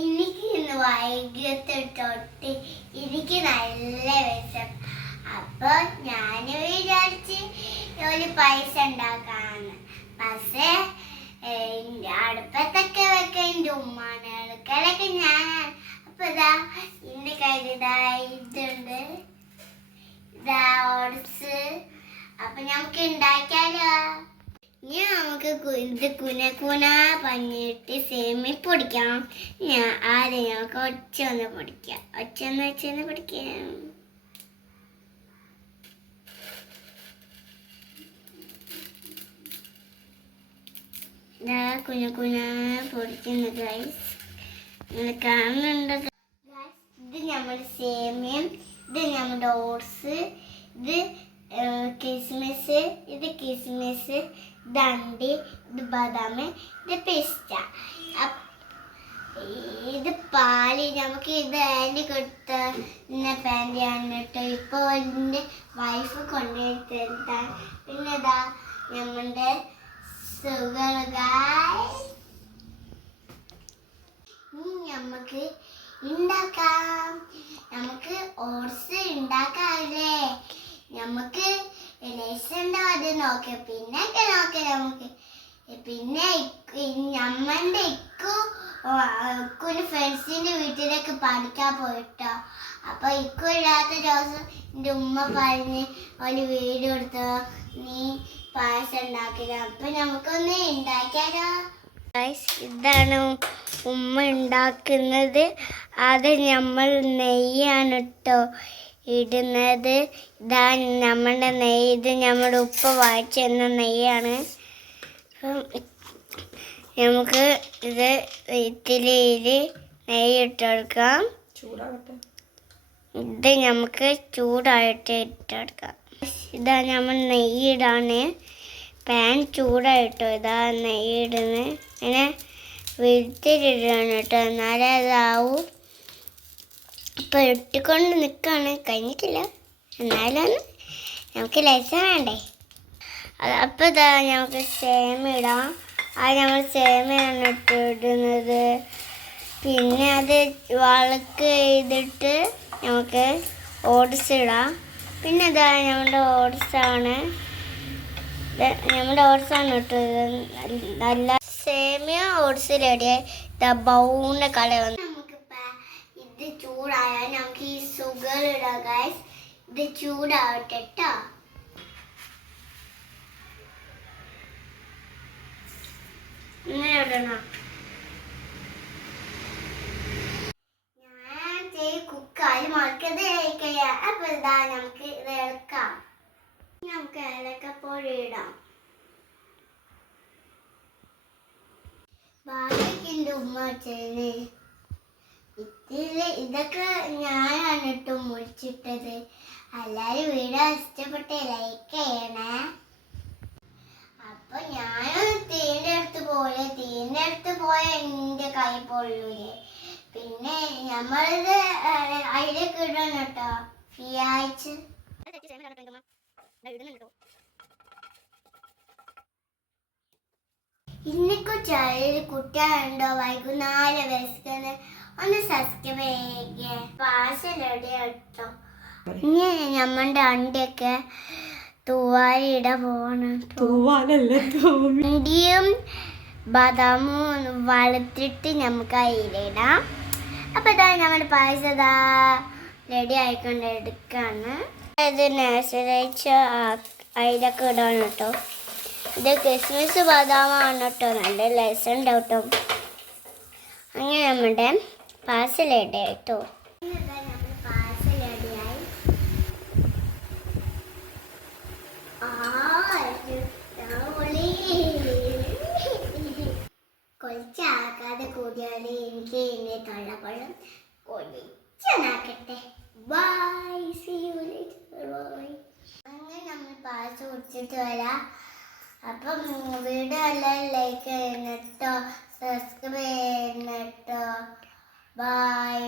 എനിക്ക് ഇന്ന് വൈകിട്ട് തൊട്ട് എനിക്ക് നല്ല വിഷം അപ്പൊ ഞാൻ വിചാരിച്ച് ഒരു പൈസ ഉണ്ടാക്കാന്ന്. പക്ഷേ അടുപ്പത്തൊക്കെ വെക്കാൻ എന്റെ ഉമ്മാണ് അടുക്കളൊക്കെ ഞാൻ. അപ്പൊ ഇതാ ഇന്ന് കരുതാ ഇതാ ഓട്സ്. അപ്പൊ നമുക്ക് ഉണ്ടാക്കിയാലോ? നമുക്ക് ഇത് കുന കുന പഞ്ഞിട്ട് സേമി പൊടിക്കാം. ഞാൻ ആദ്യം നമുക്ക് ഒച്ച ഒന്ന് പൊടിക്കാം. ഒച്ച ഒന്ന് ഒച്ച ഒന്ന് പൊടിക്കാം. കുഞ്ഞ കുഞ്ഞ പൊടിക്കുന്ന ഗൈസ് നിങ്ങൾ കാണുന്നുണ്ട്. ഇത് നമ്മുടെ സേമിയം ഇത് നമ്മുടെ ഓട്സ് ഇത് കിസ്മിസ് ഇത് കിസ്മിസ് ഇത് അണ്ടി ഇത് ബദാം ഇത് പിസ്ത. ഇത് പാൽ നമുക്ക് ഇത് ആന്റി കൊടുത്ത പാന്റിയാണ് കേട്ടോ. ഇപ്പോൾ എന്റെ വൈഫ് കൊണ്ടുപോയി തരുന്നതാണ് പിന്നെ ഇതാ നമ്മുടെ ഗായ് ഇനി നമുക്ക് ഉണ്ടാക്കാം നമുക്ക് ഓട്സ് ഉണ്ടാക്കാല്ലേ നമുക്ക് രസം അത് നോക്കി. പിന്നെ ഒക്കെ നോക്കി നമുക്ക്. പിന്നെ നമ്മളുടെ ഇക്കു ഇക്കുന് ഫ്രണ്ട്സിന്റെ വീട്ടിലേക്ക് പഠിക്കാൻ പോയിട്ടോ. അപ്പൊ ഇക്കു ഇല്ലാത്ത ദിവസം എന്റെ ഉമ്മ പറഞ്ഞ് ഒരു വീഡിയോ എടുത്തോ നീ പായസം ഉണ്ടാക്കില്ല അപ്പൊ നമുക്കൊന്ന് ഉണ്ടാക്കിയാലോ? ഇതാണ് ഉമ്മ ഉണ്ടാക്കുന്നത്. അത് നമ്മൾ നെയ്യാണ് കേട്ടോ ഇടുന്നത്. ഇതാ നമ്മുടെ നെയ്യ് ഇത് നമ്മുടെ ഉപ്പ വായിച്ചു തന്ന നെയ്യാണ്. അപ്പം നമുക്ക് ഇത് ഇത്തിരിയിൽ നെയ്യ് ഇട്ട് കൊടുക്കാം ഇത് നമുക്ക് ചൂടായിട്ട് ഇട്ടെടുക്കാം ഇതാ നമ്മൾ നെയ്യ് ഇടാണ് പാൻ ചൂടായിട്ടോ ഇതാ നെയ്യ് ഇടുന്നത് അങ്ങനെ വിരുത്തിലിടണം കേട്ടോ. എന്നാലേ അതാവും. ഇപ്പം ഇട്ടുകൊണ്ട് നിൽക്കുകയാണ് കഴിഞ്ഞിട്ടില്ല. എന്നാലും നമുക്ക് ലൈസൻ വേണ്ടേ. അപ്പോൾ ഇതാ നമുക്ക് സേമ ഇടാം. അത് നമ്മൾ സേമയാണ് ഇട്ടിടുന്നത് പിന്നെ അത് വളക്ക് ചെയ്തിട്ട് നമുക്ക് ഓട്സ് ഇടാം. പിന്നെ ഇതാ ഞങ്ങളുടെ ഓട്സാണ് നമ്മുടെ ഓട്സാണ് ഇട്ടത്. നല്ല സേമിയ ഓട്സ് ഇതാ ബൗണ്ട കളർ നമുക്ക് ഇത് ചൂടായാൽ നമുക്ക് ഈ സുഗർ ഇടാം ഗൈസ് ഇത് ചൂടാവട്ടെ കേട്ടോ ഇടണം ഞാൻ കുക്കാൽ മുളക്കത് കഴിക്കില്ല. അപ്പൊ ഇതാ നമുക്ക് ഇത് ഇളക്കാം നമുക്ക് ഏലക്കപ്പൊടി ഇടാം. ബാക്കിയൊക്കെ എന്റെ ഉമ്മ വെച്ചതിന് ഇതിൽ ഇതൊക്കെ ഞാനാണ് ഇട്ട് മുറിച്ചിട്ടത്. എല്ലാരും വീഡിയോ ഇഷ്ടപ്പെട്ട ലൈക്ക് ചെയ്യണേ. അപ്പൊ ഞാൻ തീന്റെ അടുത്ത് പോലെ തീന്റെ അടുത്ത് പോയ എന്റെ കൈ പൊള്ളൂലേ. പിന്നെ നമ്മളിത് അതിലേക്ക് ഇടണം കേട്ടോ. ഫ്രീ ആയിട്ട് ഇന്നിക്കു ചെറിയൊരു കുട്ടികളുണ്ടോ വൈകുന്നേരം വിശക്കുന്ന. ഒന്ന് സബ്സ്ക്രൈബ് ചെയ്യുക. പാഴ്സൽ എവിടെയാ കേട്ടോ ഇനി നമ്മളുടെ അണ്ടിയൊക്കെ തൂവാലിട പോവാണ്. ട്ടോ. തൂവാനല്ല തൂവി അണ്ടിയും ബദാമും വളർത്തിട്ട് നമുക്ക് അതിലിടാം അപ്പോൾ ഇതാ നമ്മുടെ പായസം ഇതാ റെഡി ആയിക്കൊണ്ട് എടുക്കാണ്. ഇത് നേഴ്സറിച്ച അതിലൊക്കെ ഇടാണ് കേട്ടോ ഇത് ക്രിസ്മസ് ബദാമാണ് കേട്ടോ നല്ല ലെസൺ ഉണ്ടാവും കേട്ടോ അങ്ങനെ നമ്മുടെ റെഡി ആയിട്ടോ കൂടിയാൽ എനിക്ക് ഇനി തള്ളപ്പഴം കൊടിച്ചനാക്കട്ടെ ബൈ സി യു ബൈ അങ്ങനെ നമ്മൾ പാസ് കുടിച്ചിട്ട് വരാം. അപ്പം വീഡിയോ എല്ലാം ലൈക്ക് ചെയ്യുന്നിട്ടോ സബ്സ്ക്രൈബ് ചെയ്യുന്നിട്ടോ ബൈ